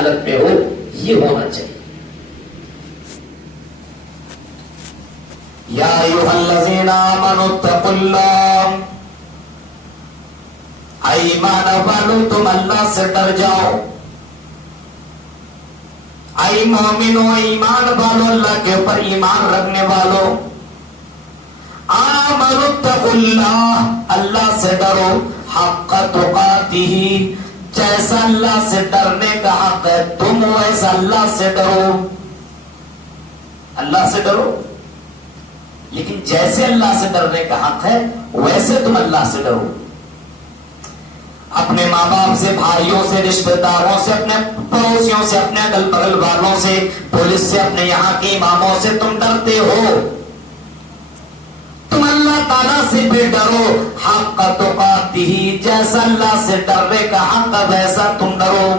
حالت میں ہو، یہ ہونا چاہیے. یا ایھا الذین آمنوا اتقوا اللہ، اے ایمان والو تم اللہ سے ڈر جاؤ. اے مومنو، ایمان والو، اللہ کے اوپر ایمان رکھنے والو، آمنوا اتقوا اللہ، اللہ سے ڈرو، حق تقاتہ، جیسا اللہ سے ڈرنے کا حق ہے تم ویسا اللہ سے ڈرو. اللہ سے ڈرو، لیکن جیسے اللہ سے ڈرنے کا حق ہے ویسے تم اللہ سے ڈرو. اپنے ماں باپ سے، بھائیوں سے، رشتہ داروں سے، اپنے پڑوسیوں سے، اپنے اگل بغل والوں سے، پولیس سے، اپنے یہاں کے اماموں سے تم ڈرتے ہو، تم اللہ تعالیٰ سے بھی ڈرو. حق تقاتہ، جیسا اللہ سے ڈرنے کا حق ہے ویسا تم ڈرو.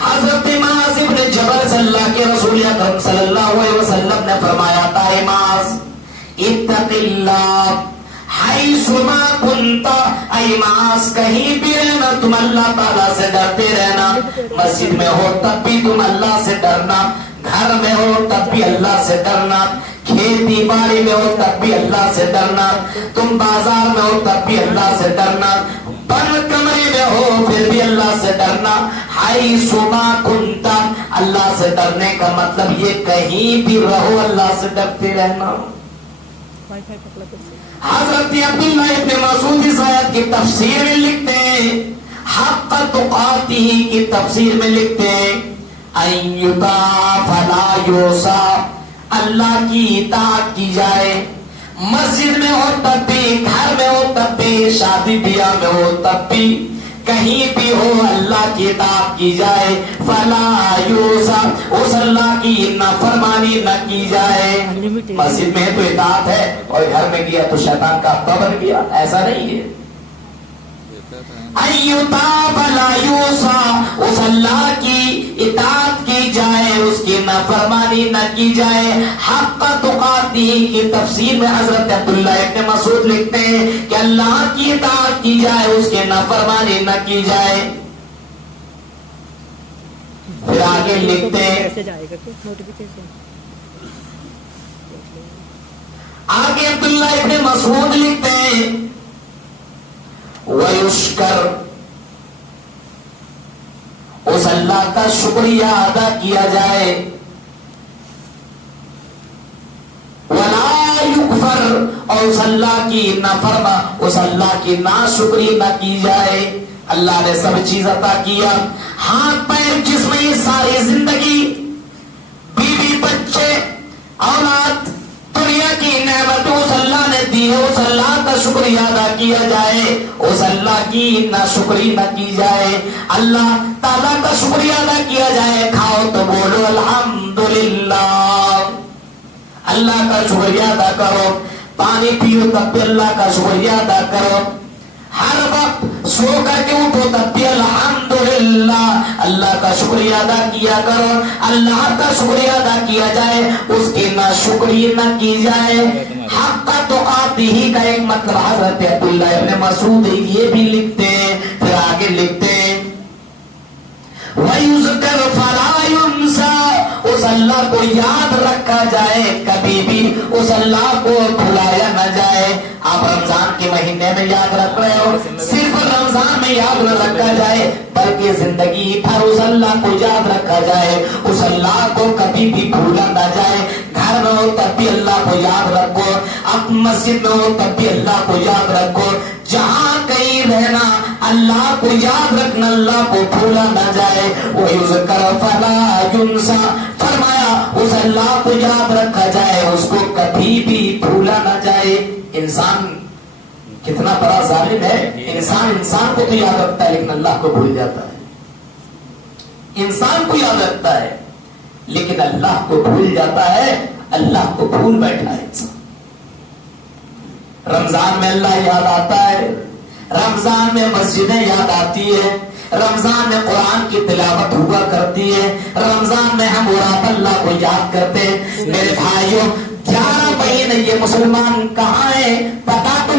حضرت معاذ بن جبل سے اللہ کے رسول اکرم صلی اللہ علیہ وسلم نے فرمایا تھا، اے معاذ اتق اللہ حیثما کنت، اے معاذ کہیں بھی رہنا تم اللہ تعالیٰ سے ڈرتے رہنا. مسجد میں ہو تب بھی تم اللہ سے ڈرنا، گھر میں ہو تب بھی اللہ سے ڈرنا، کھیتی باڑی میں ہو تب بھی اللہ سے ڈرنا، تم بازار میں ہو تب بھی اللہ سے ڈرنا، بند کمرے میں ہو پھر بھی اللہ سے ڈرنا. حیثما کنت، اللہ سے ڈرنے کا مطلب یہ کہیں بھی رہو اللہ سے ڈرتے رہنا. حضرت عبداللہ ابن مسعود اس آیت کی تفسیر میں لکھتے ہیں، حق تقاتہ کی تفسیر میں لکھتے ہیں، ان یطاع فلا یعصی، اللہ کی اطاعت کی جائے، مسجد میں ہو تب بھی، گھر میں ہو تب بھی، شادی بیاہ میں ہو تب بھی، کہیں بھی ہو اللہ کی اطاعت کی جائے. فلا یعصی، اس اللہ کی نافرمانی نہ کی جائے. مسجد میں تو اطاعت ہے اور گھر میں کیا تو شیطان کا حق بن گیا، ایسا نہیں ہے. ایطاع فلا یعصی، اس اللہ کی اطاعت کی جائے، اس کی نافرمانی نہ کی جائے. حق تقاتہ کی تفسیر میں حضرت عبداللہ ابن مسعود لکھتے ہیں کہ اللہ کی اطاعت کی جائے، اس کی نافرمانی نہ کی جائے. پھر آگے لکھتے ہیں، آگے عبداللہ ابن مسعود لکھتے ہیں، وَيُشْكَرْ، اس اللہ کا شکریہ ادا کیا جائے. وَلَا يُكْفَرْ، اور اس اللہ کی نافرما، اس اللہ کی ناشکری نہ کی جائے. اللہ نے سب چیز عطا کیا، ہاتھ پیر جسم، یہ ساری زندگی، بیوی بچے اولاد، دنیا کی نعمت اس اللہ نے دی ہے، اس اللہ کا شکریہ ادا کیا جائے، اس اللہ کی ناشکری نہ کی جائے. اللہ تعالیٰ کا شکریہ ادا کیا جائے، کھاؤ تو بولو الحمدللہ، اللہ کا شکریہ ادا کرو. پانی پیو تب بھی اللہ کا شکریہ ادا کرو. ہر وقت سو کر کے اٹھو تب بھی الحمدللہ، اللہ کا شکریہ ادا کیا کرو. اللہ کا شکریہ ادا کیا جائے، اس کی ناشکری نہ کی جائے. حق تقاتہ کا ایک مطلب حضرت عبداللہ ابن مسعود یہ بھی لکھتے ہیں. پھر آگے لکھتے ہیں، وَيُذْكَرْ فَلَا يُنْسَى، اس اللہ کو یاد رکھا جائے، کبھی بھی اس اللہ کو بھلایا نہ جائے. آپ رمضان کے مہینے میں یاد رکھ رہے ہو، صرف رمضان میں یاد نہ رکھا جائے بلکہ زندگی بھر اس اللہ کو یاد رکھا جائے، اس اللہ کو کبھی بھی بھولا نہ جائے. گھر میں ہو تب بھی اللہ کو یاد رکھو، اب مسجد میں ہو تب بھی اللہ کو یاد رکھو. جہاں کہیں رہنا اللہ کو یاد رکھنا، اللہ کو بھولا نہ جائے. وَيُذْكَرْ فَلَا يُنْسَى، فرمایا اس اللہ کو یاد رکھا جائے، اس کو کبھی بھی بھولا نہ جائے. انسان کتنا بڑا ظالم ہے، انسان کو تو یاد رکھتا ہے لیکن اللہ کو بھول جاتا ہے. انسان کو یاد رکھتا ہے لیکن اللہ کو بھول جاتا ہے، اللہ کو بھول بیٹھا ہے انسان. رمضان میں اللہ یاد آتا ہے، رمضان میں مسجدیں یاد آتی ہے، رمضان میں قرآن کی تلاوت ہوا کرتی ہے، رمضان میں ہم اللہ کو یاد کرتے ہیں. میرے بھائیوں، 11 مہینے یہ مسلمان کہاں ہیں پتا تو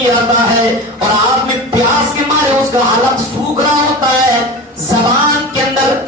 نہیں آتا ہے اور آدمی پیاس کے مارے اس کا حلق سوکھ رہا ہوتا ہے، زبان کے اندر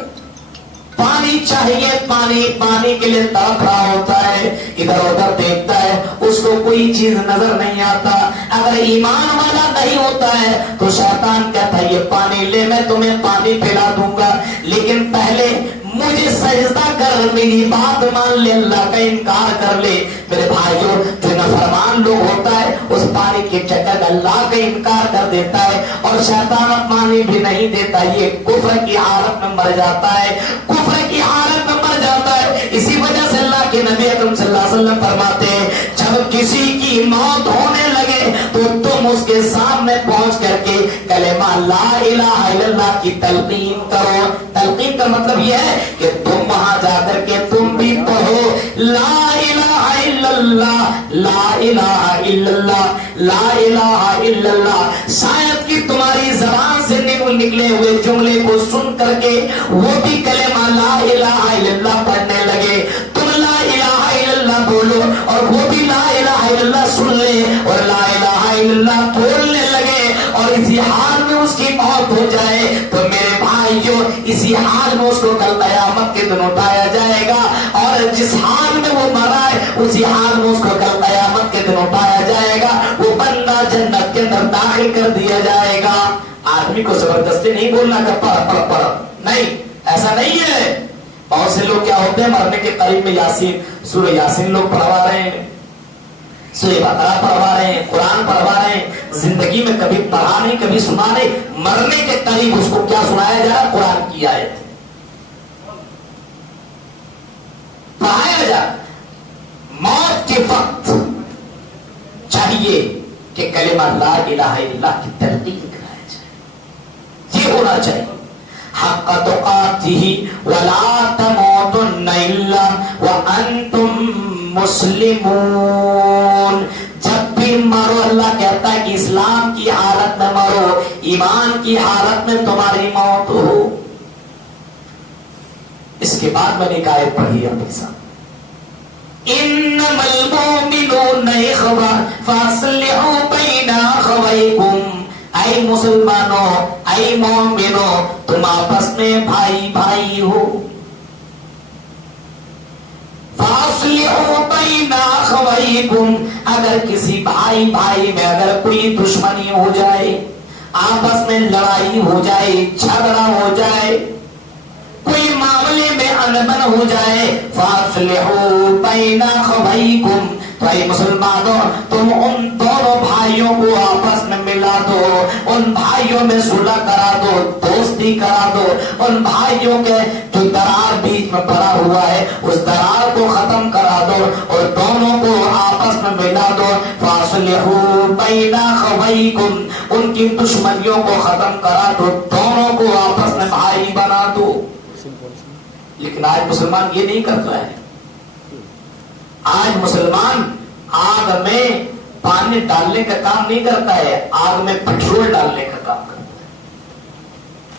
پانی چاہیے، پانی کے لیے تڑپ رہا ہوتا ہے، ادھر ادھر دیکھتا ہے، اس کو کوئی چیز نظر نہیں آتا۔ اگر ایمان والا نہیں ہوتا ہے تو شیطان کہتا ہے یہ پانی لے، میں تمہیں پانی پلا دوں گا، لیکن پہلے مجھے سجدہ کر، میری بات مان لے، اللہ کا انکار کر لے۔ میرے بھائیوں، جو نافرمان لوگ ہوتا ہے اس پانی کے چکر اللہ کا انکار کر دیتا ہے اور شیطان پانی بھی نہیں دیتا، یہ کفر کی حالت میں مر جاتا ہے، کفر کی حالت میں مر جاتا ہے۔ اسی وجہ سے اللہ کے نبی اکرم صلی اللہ علیہ وسلم فرماتے ہیں جب کسی کی موت ہونے لگے تو تم اس کے سامنے پہنچ کر کے کلمہ لا الہ الا اللہ کی تلقین کرو۔ تلقین کا مطلب یہ ہے کہ تم وہاں جا کر کے تم بھی پڑھو لا الہ الا اللہ، لا الہ الا اللہ، لا الہ الا اللہ۔ شاید کہ تمہاری زبان سے نکلے ہوئے جملے کو سن کر کے وہ بھی کلمہ لا الہ الا اللہ پڑھنے لگے، تم لا الہ الا اللہ بولو اور وہ بھی لا الہ الا اللہ سن لے اور لا الہ الا اللہ بولنے لگے اور اسی حال میں اس کی موت ہو جائے تو میرے بھائیوں اسی حال میں اس کو کل قیامت کے دن اٹھایا جائے گا، اور جس حال میں وہ مرا ہے اسی حال میں اس کو کل قیامت کے دن اٹھایا جائے گا، وہ بندہ جنت کے اندر داخل کر دیا جائے گا۔ آدمی کو زبردستی نہیں بولنا کہ پڑھ نہیں، ایسا نہیں ہے۔ بہت سے لوگ کیا ہوتے ہیں مرنے کے قریب میں یاسین، سورہ یاسین لوگ پڑھوا رہے ہیں، سورہ بقرہ پڑھوا رہے ہیں، قرآن پڑھوا رہے ہیں، زندگی میں کبھی پڑھا نہیں، کبھی سنا نہیں، مرنے کے قریب اس کو کیا سنایا جا رہا؟ قرآن کی آیت پڑھایا جا۔ موت کے وقت چاہیے کہ کلمہ لا الہ الا اللہ کی تلقین کرایا جائے، یہ ہونا چاہیے۔ حق تقاتہ ولا تموتن الا وانتم مسلمون۔ جب بھی مرو اللہ کہتا ہے کہ اسلام کی حالت میں مرو، ایمان کی حالت میں تمہاری موت ہو۔ اس کے بعد میں نے ایک آیت پڑھی آپ کے ساتھ، انما المؤمنون اخوہ فاصلحوا بین اخویکم۔ اے مسلمانوں، اے مومنوں، تم آپس میں بھائی بھائی ہو۔ فاصلحوا بین اخویکم، اگر کسی بھائی بھائی میں اگر کوئی دشمنی ہو جائے، آپس میں لڑائی ہو جائے، جھگڑا ہو جائے، کوئی معاملے میں انبن ہو جائے، فاصلحوا بین اخویکم، تو اے مسلمانوں تم ان دونوں بھائیوں کو آپس میں ملا دو، ان بھائیوں میں صلح کرا دو، دوستی کرا دو، ان بھائیوں کے جو درار بیچ میں پڑا ہوا ہے اس درار کو ختم کرا دو اور دونوں کو آپس میں ملا دو۔ فاصلحوا بین اخویکم، ان کی دشمنیوں کو ختم کرا دو، دونوں کو آپس میں بھائی بنا دو۔ لیکن آج مسلمان یہ نہیں کرتا ہے۔ آج مسلمان آگ میں پانی ڈالنے کا کام نہیں کرتا ہے، آگ میں پٹرول ڈالنے کا کام کرتا ہے۔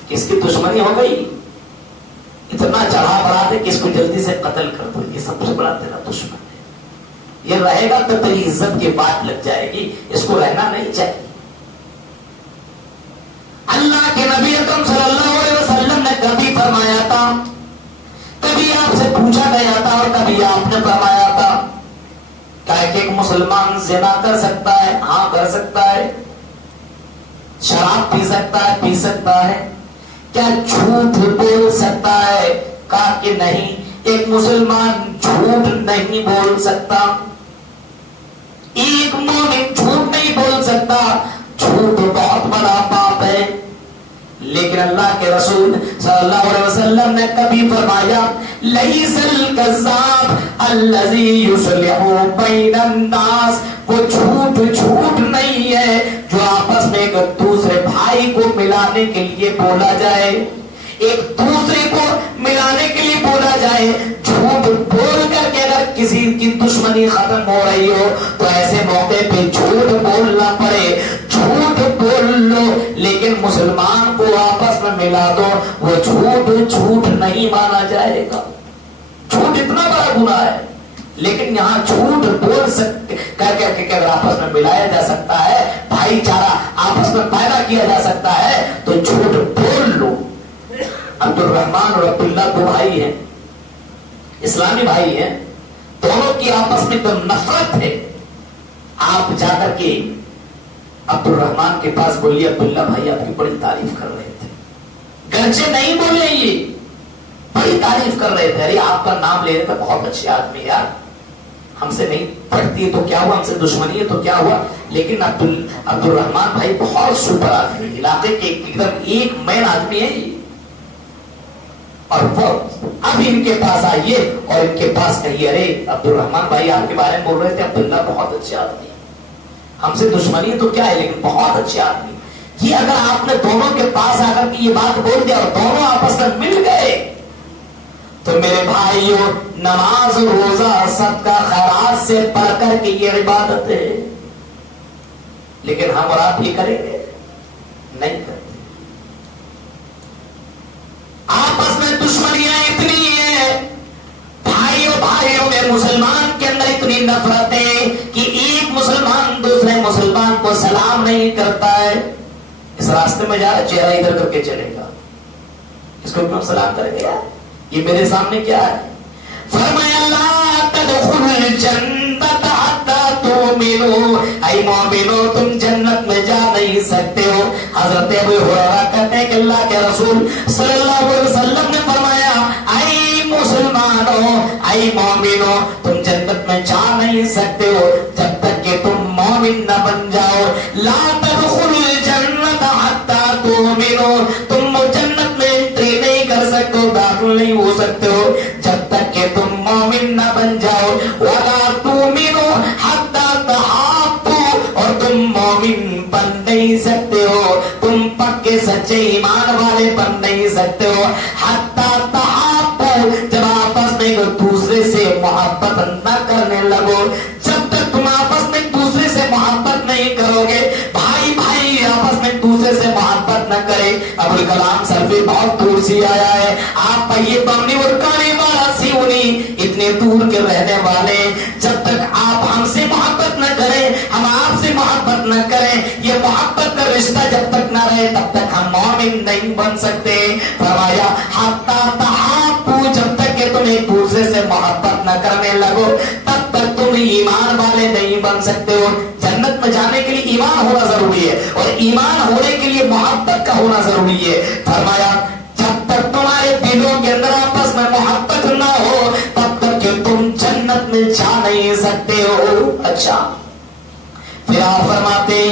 کس کی دشمنی ہو گئی، اتنا چڑھا بڑھا دے کہ اس کو جلدی سے قتل کر دو، یہ سب سے بڑا تیرا دشمن ہے۔ یہ رہے گا تو تیری عزت کی بات لگ جائے گی، اس کو رہنا نہیں چاہیے۔ اللہ کے نبی اکرم صلی اللہ علیہ وسلم نے کبھی فرمایا تھا، کبھی آپ سے پوچھا گیا تھا اور کبھی آپ نے فرمایا تھا کہ ایک مسلمان زنا کر سکتا ہے؟ ہاں کر سکتا ہے۔ شراب پی سکتا ہے؟ پی سکتا ہے۔ کیا جھوٹ بول سکتا ہے؟ کہا کہ نہیں، ایک مسلمان جھوٹ نہیں بول سکتا، ایک مومن جھوٹ نہیں بول سکتا، جھوٹ بہت بڑا پاپ ہے۔ لیکن اللہ کے رسول صلی اللہ علیہ وسلم نے کبھی فرمایا لیس الکذاب الذی یصلح بین الناس، وہ جھوٹ نہیں ہے جو آپس میں ایک دوسرے بھائی کو ملانے کے لیے بولا جائے، ایک دوسرے کو ملانے کے لیے بولا جائے۔ جھوٹ بول کر کے اگر کسی کی دشمنی ختم ہو رہی ہو تو ایسے موقع پہ جھوٹ بولنا پڑے، جھوٹ بول لو، لیکن مسلمان کو آپس میں ملا دو، وہ جھوٹ نہیں مانا جائے گا۔ جھوٹ اتنا بڑا گناہ ہے، لیکن یہاں جھوٹ بول سکتے کر کے اگر آپس میں ملایا جا سکتا ہے، بھائی چارہ آپس میں پیدا کیا جا سکتا ہے تو جھوٹ بول لو۔ عبد الرحمان اور عبداللہ دو بھائی ہیں، اسلامی بھائی ہیں، دونوں کی آپس میں تو نفرت ہے۔ آپ جا کر کے عبد الرحمان کے پاس بولیے عبداللہ بھائی آپ کی بڑی تعریف کر رہے تھے، گرچہ نہیں بولے، یہ بڑی تعریف کر رہے تھے، ارے آپ کا نام لے رہے تھے، بہت اچھے آدمی یار، ہم سے نہیں پڑھتی ہے تو کیا ہوا، ہم سے دشمنی ہے تو کیا ہوا، لیکن عبد الرحمان بھائی بہت سپر آدمی، علاقے کے ایک دم ایک مین آدمی ہے یہ، اور وہ اب ان کے پاس آئیے اور ان کے پاس کہیے ارے عبد الرحمان بھائی آپ کے بارے میں بول رہے تھے عبداللہ بہت اچھے آدمی، ہم سے دشمنی ہے تو کیا ہے لیکن بہت اچھے آدمی۔ یہ اگر آپ نے دونوں کے پاس آ کر کے یہ بات بول دیا اور دونوں آپس میں مل گئے تو میرے بھائیوں نماز روزہ صدقہ خیرات سے پڑھ کر کے یہ عبادت ہے، لیکن ہم اور آپ یہ کریں گے نہیں کرتے۔ آپس میں دشمنیاں اتنی ہیں، بھائیوں میں مسلمان کے اندر اتنی نفرت ہے کہ ایک مسلمان دوسرے مسلمان کو سلام نہیں کرتا ہے، اس راستے میں جا رہا چہرہ ادھر کر کے چلے گا، اس کو کیوں سلام کرے گا؟ یہ میرے سامنے کیا ہے؟ فرمایا لا تدخلوا الجنت حتی تؤمنوا، اے مومنو تم جنت میں جا نہیں سکتے ہو۔ حضرت ابو ہریرہ کہتے ہیں کہ اللہ کے رسول صلی اللہ علیہ وسلم نے فرمایا اے مسلمانوں، اے مومنو تم جنت میں جا نہیں سکتے ہو جب تک کہ تم مومن نہ بن جاؤ۔ لا تدخلوا الجنت حتی تؤمنوا، تم جنت میں انٹری نہیں کر سکتے ہو، داخل نہیں ہو سکتے ہو جب تک کہ تم مومن نہ بن جاؤ۔ وَلَا تُؤْمِنُوا حَتَّى تَحَابُّوا، اور تم مومن بن نہیں سکتے ہو، تم پکے سچے ایمان والے بن نہیں سکتے ہو حَتَّى تَحَابُّوا، جب آپس میں ایک دوسرے سے محبت نہ کرنے لگو، جب تک تم آپس میں ایک دوسرے سے محبت نہیں کرو گے، بھائی آپس میں ایک دوسرے سے محبت نہ کرے۔ ابوالکلام سلفی بہت دور سے آیا ہے، آپ پہیے بمنی ورکانے والا سیونی، اتنے دور کے رہنے والے، جب تک آپ ہم سے محبت نہ کریں، ہم آپ سے محبت نہ کریں، یہ محبت کا رشتہ جب تک نہ رہے تب تک ہم مومن نہیں بن سکتے۔ فرمایا حتی تحابوا، جب تک کہ تم ایک دوسرے سے محبت نہ کرنے لگو تب تک تم ایمان والے نہیں بن سکتے ہو۔ جنت میں جانے کے لیے ایمان ہونا ضروری ہے اور ایمان ہونے کے لیے محبت کا ہونا ضروری ہے۔ فرمایا جب تک تمہارے دلوں کے اندر آپس میں محبت نہ ہو تب تک کہ تم جنت میں جا نہیں سکتے ہو۔ اچھا پھر آپ فرماتے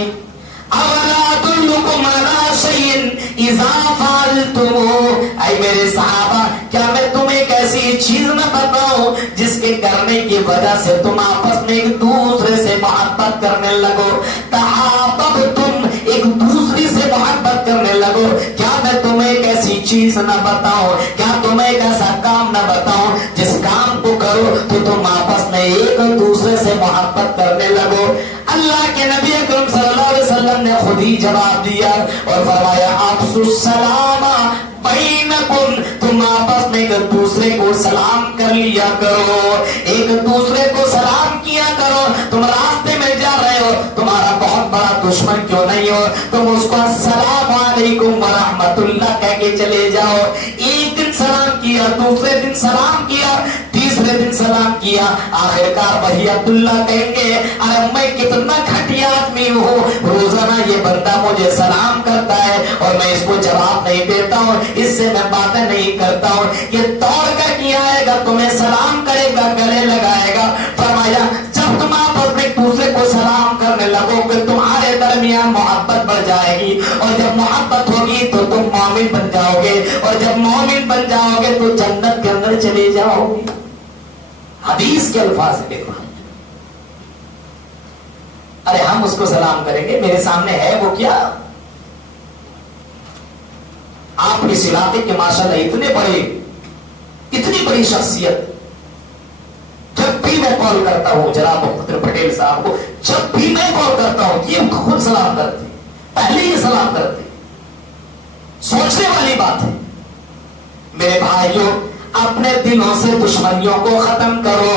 اولا ادلکم علی شیء اذا فعلتم، اے میرے صحابہ کیا میں تمہیں ایک ایسی چیز نہ بتاؤں جس کے کرنے کی وجہ سے تم آپس میں ایک دوسرے سے محبت کرنے لگو، تحاببتم، ایک دوسری سے محبت کرنے لگو۔ کیا میں تمہیں ایک ایسی چیز نہ بتاؤں، کیا تمہیں ایک ایسا کام نہ بتاؤں جس کام کو کرو تو تم آپس میں ایک دوسرے سے محبت کرنے لگو؟ اللہ کے نبی اکرم صلی اللہ علیہ وسلم نے خود ہی جواب دیا اور فرمایا افشوا السلام بینکم، تم آپس میں ایک دوسرے کو سلام کر لیا کرو، ایک دوسرے کو سلام کیا کرو۔ تم راستے میں جا رہے ہو، تمہارا بہت بڑا دشمن کیوں نہیں ہو، تم اس کو السلام علیکم ورحمۃ اللہ کہہ کے چلے جاؤ۔ ایک دن سلام کیا، دوسرے دن سلام کیا، تیسرے دن سلام کیا، آخرکار وہی عبداللہ کہیں گے ارے میں کتنا گھٹیا آدمی ہوں، روزانہ یہ بندہ مجھے سلام کرتا ہے اور میں اس کو جواب نہیں دیتا ہوں، اس سے میں باتیں نہیں کرتا ہوں، یہ دوڑ کر کے آئے گا تمہیں سلام کرے گا، گلے لگائے گا۔ فرمایا جب تم آپس میں ایک دوسرے کو سلام کرنے لگو کہ تمہارے درمیان محبت بڑھ جائے گی، اور جب محبت ہوگی تو تم مومن بن جاؤ گے، اور جب مومن بن جاؤ گے تو جنت کے اندر چلے جاؤ گے۔ حدیث کے الفاظ دیکھو، ارے ہم اس کو سلام کریں گے، میرے سامنے ہے وہ کیا؟ آپ اس علاقے کے ماشاءاللہ اتنی بڑی شخصیت، جب بھی میں کال کرتا ہوں جناب مختار پٹیل صاحب کو، جب بھی میں کال کرتا ہوں یہ خود سلام کرتے، پہلے یہ سلام کرتے، سوچنے والی بات ہے۔ میرے بھائیوں اپنے دلوں سے دشمنیوں کو ختم کرو،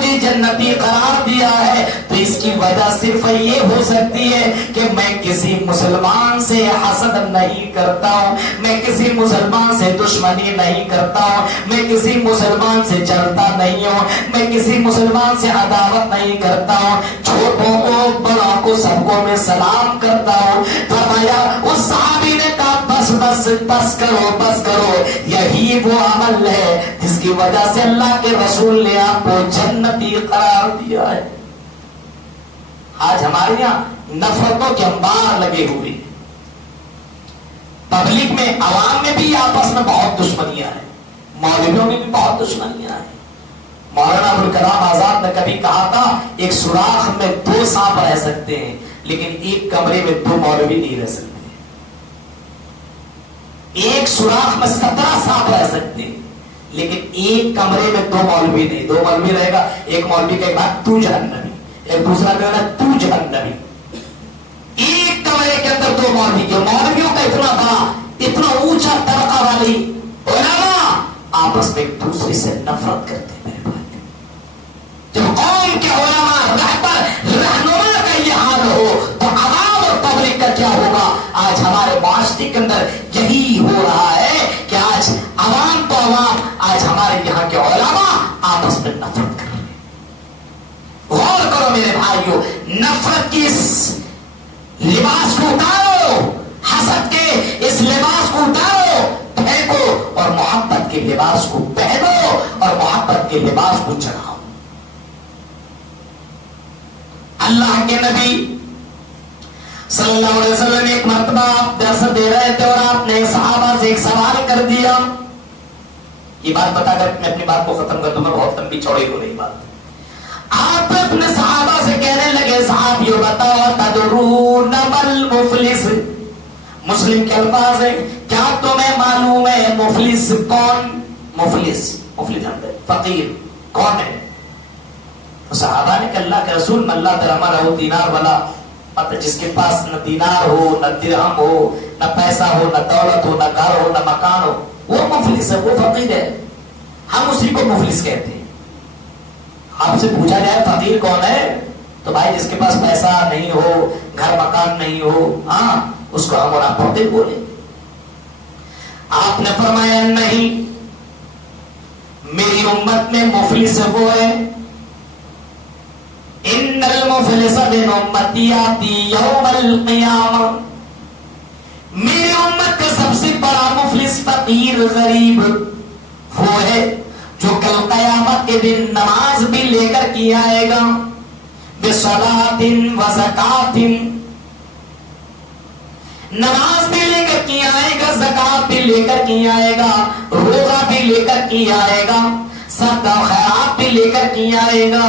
مجھے جنتی قرار دیا ہے تو اس کی وجہ صرف یہ ہو سکتی ہے کہ میں کسی مسلمان سے حسد نہیں کرتا ہوں، میں کسی مسلمان سے دشمنی نہیں کرتا ہوں، میں کسی مسلمان سے جلتا نہیں ہوں، میں کسی مسلمان سے عداوت نہیں کرتا ہوں، چھوٹوں کو بڑوں کو سب کو میں سلام کرتا ہوں۔ فرمایا اس صحابی نے کہا بس بس بس کرو بس کرو، یہی وہ عمل ہے جس کی وجہ سے اللہ کے رسول نے آپ کو جنتی قرار دیا ہے۔ آج ہمارے یہاں نفرتوں کے انبار لگے ہوئے ہیں، پبلک میں عوام میں بھی آپس میں بہت دشمنیاں ہیں، مولویوں میں بھی بہت دشمنیاں ہیں۔ مولانا ابوالکلام آزاد نے کبھی کہا تھا ایک سوراخ میں 2 سانپ رہ سکتے ہیں لیکن ایک کمرے میں 2 مولوی نہیں رہ سکتے، ایک سوراخ میں 17 سانپ رہ سکتے ہیں لیکن ایک کمرے میں 2 مولوی نہیں۔ 2 مولوی رہے گا، ایک مولوی کہے گا تو جہنمی، ایک دوسرا کہے گا تو جہنمی۔ ایک کمرے کے اندر 2 مولوی کے، مولویوں کا اتنا بڑا اتنا اونچا طبقہ والی علماء آپس میں ایک دوسرے سے نفرت کرتے ہیں۔ میرے بھائی جب قوم کے علماء رہبر رہنما کا یہ حال ہو تو عوام اور پبلک کا کیا ہوگا؟ آج ہمارے معاشرے کے اندر یہی ہو رہا ہے کہ آج عوام تو عوام، آج ہمارے یہاں کے علماء آپس میں نفرت کر رہے ہیں۔ غور کرو میرے بھائیوں، نفرت کی اس لباس کو اتارو، حسد کے اس لباس کو اتارو، پھینکو اور محبت کے لباس کو پہنو اور محبت کے لباس کو چڑھاؤ۔ اللہ کے نبی صلی اللہ علیہ وسلم ایک مرتبہ درس دے رہے تھے اور آپ نے صحابہ سے ایک سوال کر دیا۔ یہ بات بتا کر میں اپنی بات کو ختم کر دوں گا، بہت لمبی چوڑی ہو رہی بات۔ آپ اپنے صحابہ سے کہنے لگے صحابیوں بتاؤ تدرون مل مفلس، مسلم کے الفاظ ہیں، کیا تمہیں معلوم ہے مفلس کون؟ مفلس جانتے فقیر کون ہے؟ تو صحابہ نے کہا اللہ کے رسول من لا درہم لہ دینار ولا، مطلب جس کے پاس نہ دینار ہو نہ درہم ہو نہ پیسہ ہو نہ دولت ہو نہ گھر ہو نہ مکان ہو، وہ مفلس ہے، وہ فقیر ہے، ہم اسی کو مفلس کہتے ہیں۔ آپ سے پوچھا جائے فقیر کون ہے تو بھائی جس کے پاس پیسہ نہیں ہو، گھر مکان نہیں ہو، ہاں اس کو ہم اور آپ فقیر بولے۔ آپ نے فرمایا نہیں، میری امت میں مفلس وہ ہے، ان المفلس من امتی آتی یوم القیامہ، میری امت کا سب سے بڑا مفلس فقیر غریب وہ ہے جو کل قیامت کے دن نماز بھی لے کر کے آئے گا، بصلاۃ و زکات، نماز بھی لے کر کے آئے گا، زکات بھی لے کر کے آئے گا، روزہ بھی لے کر کے آئے گا، صدقہ و خیرات بھی لے کر کے آئے گا۔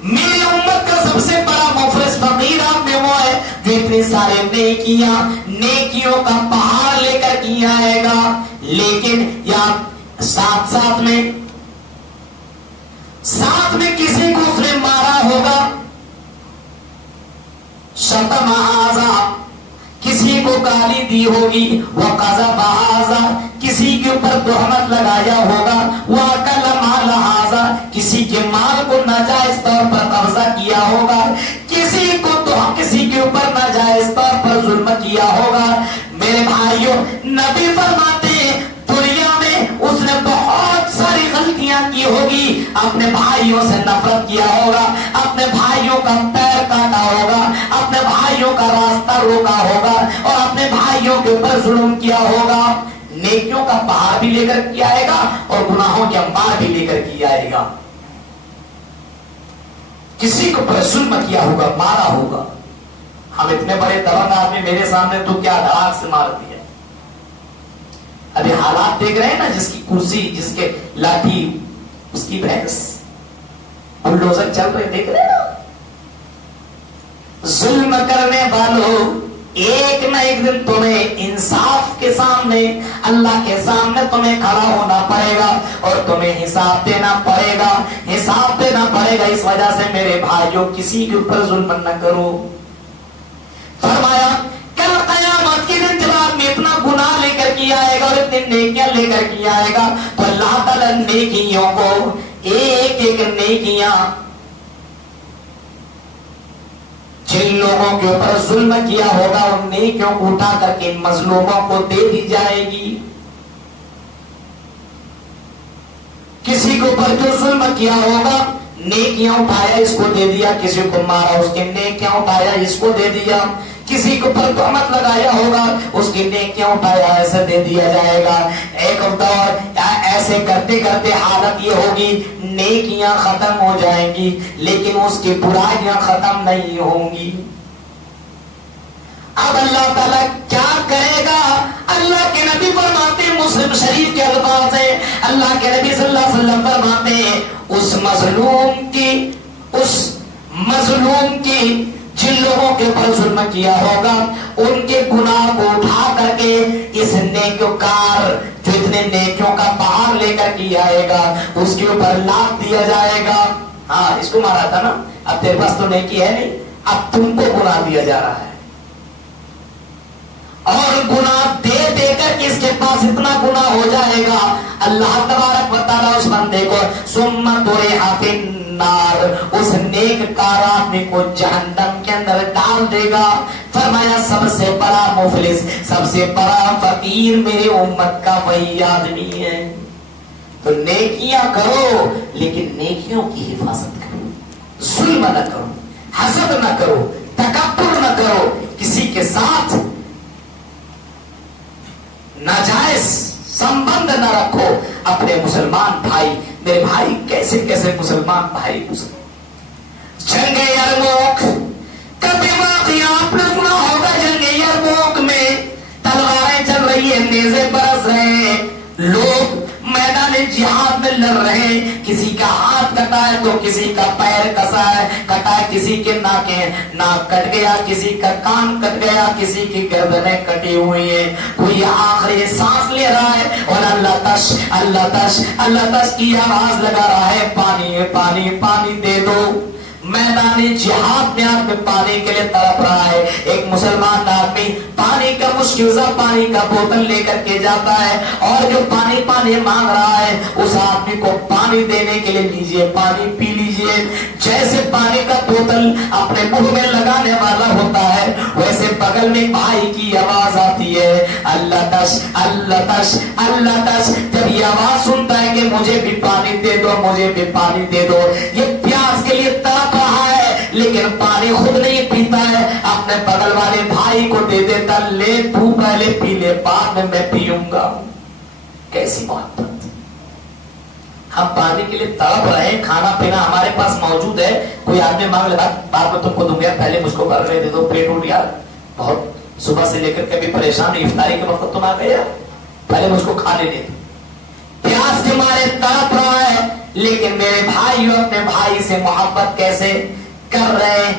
میری امت کا سب سے بڑا مفلس فقیر آپ میں وہ ہے جو اتنے سارے نیکیوں کا پہاڑ لے کر کے آئے گا، لیکن یا ساتھ میں کسی کو اس نے مارا ہوگا، شتم ھذا، کسی کو گالی دی ہوگی، وقذف ھذا، کسی کے اوپر تہمت لگایا ہوگا، واکل مال ھذا، کسی کے مال کو ناجائز طور پر قبضہ کیا ہوگا، کسی کے اوپر ناجائز طور پر ظلم کیا ہوگا۔ میرے بھائیوں، نبی فرماتے ہیں دنیا میں اس نے بہت ساری غلطیاں کی ہوگی، اپنے بھائیوں سے نفرت کیا ہوگا، اپنے بھائیوں کا پیر کاٹا ہوگا، اپنے بھائیوں کا راستہ روکا ہوگا اور اپنے بھائیوں کے اوپر ظلم کیا ہوگا۔ نیکیوں کا پہاڑ بھی لے کر کے آئے گا اور گناہوں کے انبار بھی لے کر کے آئے گا۔ کسی کو پر ظلم کیا ہوگا، مارا ہوگا۔ ہم اتنے بڑے دبنگ آدمی میرے سامنے تو کیا دھڑاک سے مار دیا۔ ابھی حالات دیکھ رہے ہیں نا، جس کی کرسی، جس کے لاٹھی، اس کی بھینس، بلڈوزر چل رہے، دیکھ رہے ہیں نا۔ ظلم کرنے والوں، ایک نہ ایک دن تمہیں انصاف کے سامنے، اللہ کے سامنے تمہیں کھڑا ہونا پڑے گا اور تمہیں حساب دینا پڑے گا، حساب دینا پڑے گا۔ اس وجہ سے میرے بھائیوں کسی کے اوپر ظلم نہ کرو۔ فرمایا کل قیامت کے دن جب آدمی اتنا گناہ لے کر کے آئے گا اور اتنی نیکیاں لے کر کے آئے گا تو اللہ تعالیٰ نیکیوں کو ایک ایک نیکیاں جن لوگوں کے اوپر ظلم کیا ہوگا ان نیکیوں کو اٹھا کر کے مظلوموں کو دے دی جائے گی. کسی کے اوپر جو ظلم کیا ہوگا نیکیاں اٹھایا اس کو دے دیا, کسی کو مارا اس کے نیکیاں اٹھایا اس کو دے دیا, کسی کے اوپر تہمت لگایا ہوگا اس کی نیکیاں اٹھایا ایسے دے دیا جائے گا. ایک دور ایسے کرتے کرتے حالت یہ ہوگی نیکیاں ختم ہو جائیں گی لیکن اس کی برائیاں ختم نہیں ہوں گی. اب اللہ تعالیٰ کیا کرے گا؟ اللہ کے نبی فرماتے ہیں, مسلم شریف کے الفاظ ہیں, اللہ کے نبی صلی اللہ علیہ وسلم فرماتے ہیں اس مظلوم کی جن لوگوں کے اوپر ظلم کیا ہوگا ان کے گناہ کو اٹھا کر کے اس نیکوکار جو اتنے نیکیوں کا پہاڑ لے کر کے آئے گا اس کے اوپر لاد دیا جائے گا. ہاں اس کو مارا تھا نا, اب تیرے پاس تو نیکی ہے نہیں, اب تم کو گناہ دیا جا رہا ہے اور گناہ دے دے کر اس کے پاس اتنا گناہ ہو جائے گا اللہ تبارک و تعالیٰ اس بندے کو سمت النار اس نیک کار آدمی کو جہنم کے اندر ڈال دے گا. فرمایا سب سے بڑا مفلس سب سے بڑا فقیر میری امت کا وہی آدمی ہے. تو نیکیاں کرو لیکن نیکیوں کی حفاظت کرو, ظلم نہ کرو, حسد نہ کرو, تکبر نہ کرو, کسی کے ساتھ ناجائز سمبند نہ رکھو. اپنے مسلمان بھائی, میرے بھائی کیسے کیسے مسلمان بھائی جنگ یرموک کبھی واقعہ آپ نے سنا ہوگا. جنگ یرموک میں تلواریں چل رہی ہیں, نیزے برس رہے ہیں, لوگ میدان جہاد میں لڑ رہے ہیں. کسی کا ہاتھ کٹا ہے تو کسی کا پیر کسا ہے کٹا ہے, کسی کے ناک کٹ گیا, کسی کا کان کٹ گیا, کسی کی گردنیں کٹی ہوئی ہیں. کوئی آخری سانس لے رہا ہے اور اللہ تش اللہ تش اللہ تش کی آواز لگا رہا ہے, پانی پانی پانی دے دو. میدان جہاد میں آپ پانی کے لیے تڑپ رہا ہے. ایک مسلمان آدمی پانی کا مشکل پانی کا بوتل لے کر کے جاتا ہے اور جو پانی پانی مانگ رہا ہے اس آدمی کو پانی دینے کے لیے لیجئے, پانی پی لیجئے. جیسے پانی کا بوتل اپنے منہ میں لگانے والا ہوتا ہے ویسے بغل میں بھائی کی آواز آتی ہے, اللہ تش اللہ تش اللہ تش. جب یہ آواز سنتا ہے کہ مجھے بھی پانی دے دو, مجھے بھی پانی دے دو, یہ پیاس کے لیے تڑپ رہا ہے لیکن پانی خود نہیں پیتا ہے, اپنے بغل والے بھائی کو دے دیتا, لے تو پہلے پی لے, بعد میں پیوں گا. کیسی محبت. ہم پانی کے لیے تڑپ رہے ہیں, کھانا پینا ہمارے پاس موجود ہے, کوئی آدمی مانگ لگا بعد میں تم کو دوں گا, پہلے مجھ کو برگرے دے دو, پیٹ اٹھ یار, بہت صبح سے لے کر کے بھی پریشان, افطاری کے وقت تم آ گئے, پہلے مجھ کو کھانے دے دو. پیاس کے مارے تڑپ رہا ہے لیکن میرے بھائیوں اپنے بھائی سے محبت کیسے کر رہے ہیں.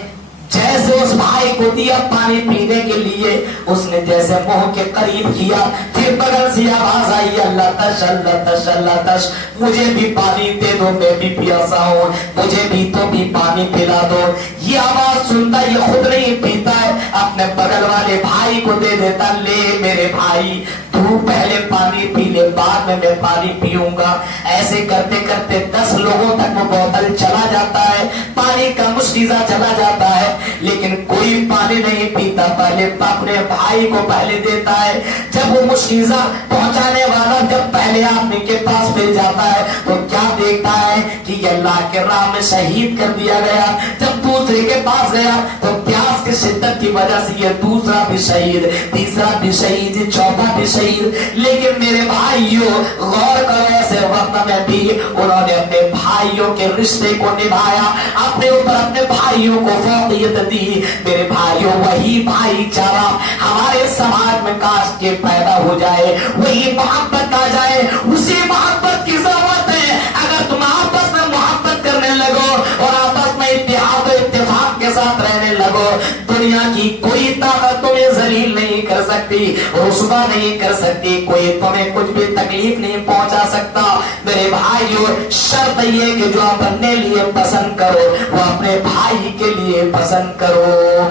جیسے اس بھائی کو دیا پانی پینے کے لیے, اس نے جیسے منہ کے قریب کیا پھر بغل سے آواز آئی, اللہ تش اللہ تش اللہ تش, مجھے بھی پانی دے دو, میں بھی پیاسا ہوں, مجھے بھی تو بھی پانی پلا دو. یہ آواز سنتا یہ خود نہیں پیتا ہے, اپنے بغل والے بھائی کو دے دیتا, لے میرے بھائی تو پہلے پانی پی لے, بعد میں پانی پیوں گا. ایسے کرتے کرتے 10 لوگوں تک وہ بوتل چلا جاتا ہے, پانی کا مشکیزہ چلا جاتا ہے لیکن کوئی پانی نہیں پیتا, پہلے اپنے بھائی کو پہلے دیتا ہے. جب وہ مشکیزہ پہنچانے والا جب پہلے آدمی کے پاس پھر جاتا ہے تو کیا دیکھتا ہے کہ یہ اللہ کے راہ میں شہید کر دیا گیا. جب دوسرے کے پاس گیا تو پیاس کی شدت کی وجہ سے یہ دوسرا بھی شہید, تیسرا بھی شہید, چوتھا بھی شہید. لیکن میرے بھائیوں غور کرو, ایسے وقت میں بھی انہوں نے اپنے بھائیوں کے رشتے کو نبھایا, اپنے اوپر اپنے بھائیوں کو فوقیت دی. میرے بھائیوں وہی بھائی چارہ ہمارے سماج میں کاش کے پیدا ہو جائے, وہی محبت آ جائے. اسی محبت کی ضرورت ہے. اگر تم آپس میں محبت کرنے لگو اور آپس میں اتحاد و اتفاق کے ساتھ رہنے لگو, دنیا کی کوئی طاقت تمہیں ذلیل نہیں کر سکتی, رسوا نہیں کر سکتی, کوئی تمہیں کچھ بھی تکلیف نہیں پہنچا سکتا. میرے بھائیوں شرط یہ کہ جو اپنے لیے پسند کرو وہ اپنے بھائی کے لیے پسند کرو.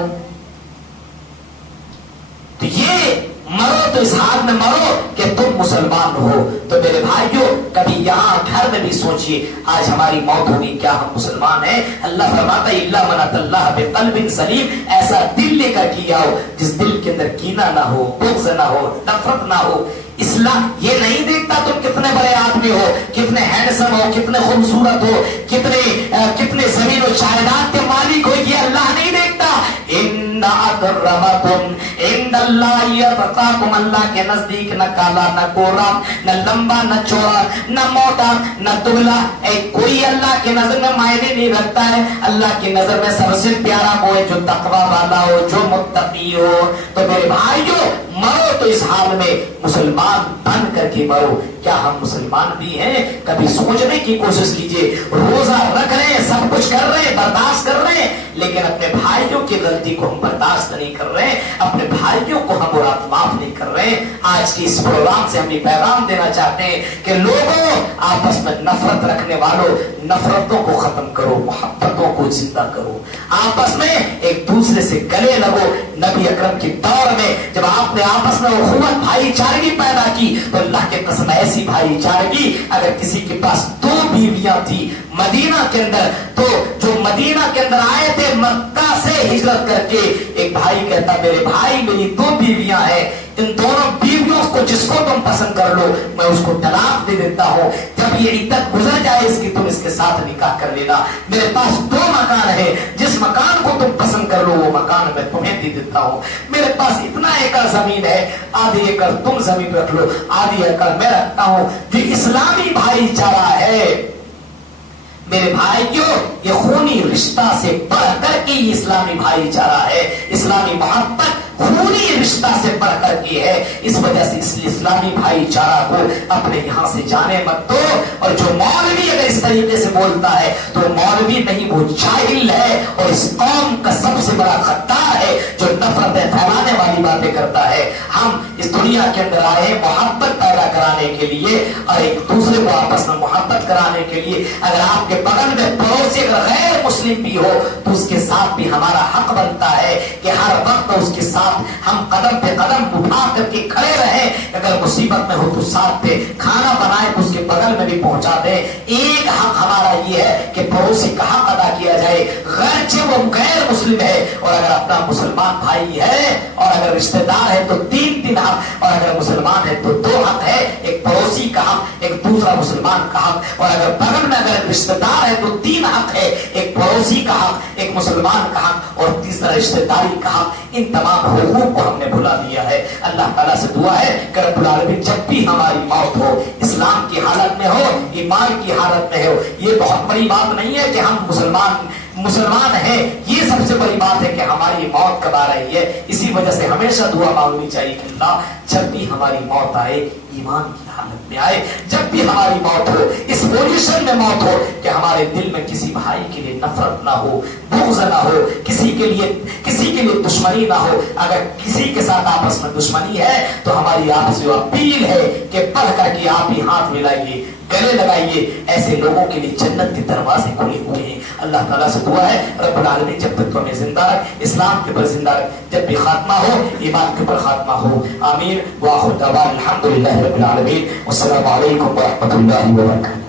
تو یہ مرو تو اس حال میں مرو کہ تم مسلمان ہو. تو میرے بھائیوں کبھی یہاں گھر میں بھی سوچئے آج ہماری موت ہوگی کیا ہم مسلمان ہیں؟ اللہ فرماتا ہے الا من اتى الله بقلب سلیم، ایسا دل لے کر کیا ہو جس دل کے اندر کینہ نہ ہو، بغض نہ ہو، نفرت نہ ہو. اسلام یہ نہیں دیکھتا تم کتنے بڑے آدمی ہو، کتنے ہینڈسم ہو، کتنے خوبصورت ہو، کتنے زمین و جائیداد کے مالک ہو، یہ اللہ نہیں دیکھتا. ان اکرمکم عند اللہ یتقاکم، اللہ کے نزدیک نہ کالا نہ گورا نہ لمبا نہ چوڑا نہ موٹا نہ دبلا، کوئی اللہ کی نظر میں معنی نہیں رکھتا ہے. اللہ کی نظر میں سب سے پیارا وہ ہے جو تقوی والا ہو، جو متقی ہو. تو میرے بھائیوں مرو تو اس حال میں مسلمان بن کر کے مرو. کیا ہم مسلمان بھی ہیں؟ کبھی سوچنے کی کوشش کیجئے. روزہ رکھ رہے ہیں، سب کچھ کر رہے ہیں، برداشت کر رہے ہیں، لیکن اپنے بھائیوں کی غلطی کو ہم برداشت نہیں کر رہے ہیں، اپنے بھائیوں کو ہم برا معاف نہیں کر رہے ہیں. آج کی اس پروگرام سے ہم یہ پیغام دینا چاہتے ہیں کہ لوگوں آپس میں نفرت رکھنے والوں نفرتوں کو ختم کرو، محبتوں کو زندہ کرو، آپس میں ایک دوسرے سے گلے لگو. نبی اکرم کے دور میں جب آپ نے آپس میں اخوت بھائی چارگی پیدا کی تو اللہ کے قسم ایسی بھائی چارگی، اگر کسی کے پاس 2 بیویاں تھی مدینہ کے اندر، تو جو مدینہ کے اندر آئے تھے مکہ سے ہجرت کر کے، ایک بھائی کہتا میرے بھائی میری 2 بیویاں ہیں، ان دونوں بیویوں کو جس کو تم پسند کر لو میں اس کو طلاق دے دیتا ہوں، جب یہ عدت گزر جائے اس کی تم اس کے ساتھ نکاح کر لینا. میرے پاس 2 مکان ہے، جس مکان کو تم پسند کر لو وہ مکان میں تمہیں دے دیتا ہوں. میرے پاس اتنا ایکڑ زمین ہے، آدھی ایکڑ تم زمین رکھ لو، آدھی ایکڑ میں رکھتا ہوں. جو اسلامی بھائی چارہ ہے میرے بھائیوں، یہ خونی رشتہ سے بڑھ کر کے یہ اسلامی بھائی چارہ ہے. اسلامی محبت خونی رشتہ سے بڑھ کر کے ہے. اس وجہ سے اس اسلامی بھائی چارہ کو اپنے یہاں سے جانے مت دو. اور جو مولوی اگر اس طریقے سے بولتا ہے تو مولوی نہیں، وہ جاہل ہے اور اس قوم کا سب سے بڑا غدار ہے جو نفرتیں پھیلانے والی باتیں کرتا ہے. ہم اس دنیا کے اندر آئے محبت پیدا کرانے کے لیے اور ایک دوسرے کو آپس میں محبت کرانے کے لیے. اگر آپ کے بغل میں پڑوسی اگر غیر مسلم بھی ہو تو اس کے ساتھ بھی ہمارا حق بنتا ہے کہ ہر وقت اس کے ساتھ ہم قدم پہ قدم اٹھا کر کے کھڑے رہیں. اگر مصیبت میں ہو تو ساتھ پہ کھانا بنائے تو اس کے بغل میں بھی پہنچا دیں. ایک حق ہمارا یہ ہے کہ پڑوسی کا حق ادا کیا جائے، گرچہ وہ غیر مسلم ہے، اور اگر اپنا مسلمان بھائی ہے اور اگر رشتہ دار ہے تو 3 حق، اور اگر مسلمان ہے تو 2 حق ہے، ایک پڑوسی کا حق، ایک دوسرا مسلمان کا حق. اور اگر بغل میں اگر رشتہ دار ہے تو 3 حق ہے، ایک پڑوسی کا حق، ایک مسلمان کا حق اور تیسرا رشتہ داری کا حق. ان تمام حقوق کو ہم نے بھلا دیا ہے. اللہ تعالیٰ سے دعا ہے کہ رب العالمین جب بھی ہماری موت ہو اسلام کی حالت میں ہو، ایمان کی حالت میں ہو، یہ بہت بڑی بات نہیں ہے کہ ہم مسلمان ہیں، یہ سب سے بڑی بات ہے کہ ہماری موت کب آ رہی ہے. اسی وجہ سے ہمیشہ دعا مانگنی چاہیے کہ اللہ جب بھی ہماری موت آئے ایمان کی حالت میں آئے. جب بھی ہماری موت ہو اس پوزیشن میں موت ہو کہ ہمارے دل میں کسی بھائی کے لیے نفرت نہ ہو، بغض نہ ہو، کسی کے لیے دشمنی نہ ہو. اگر کسی کے ساتھ آپس میں دشمنی ہے تو ہماری آپ سے اپیل ہے کہ بڑھ کر کے آپ ہی ہاتھ ملائیے، گلے لگائیے. ایسے لوگوں کے لیے جنت کے دروازے کھلے ہوئے ہیں. اللہ تعالیٰ سے دعا ہے رب العالمین جب تک تو ہمیں زندہ رکھ، اسلام کے اوپر زندہ رکھ، جب بھی خاتمہ ہو ایمان کے اوپر خاتمہ ہو. آمین. وآخر دعوانا الحمدللہ رب العالمین. والسلام علیکم ورحمۃ اللہ وبرکاتہ.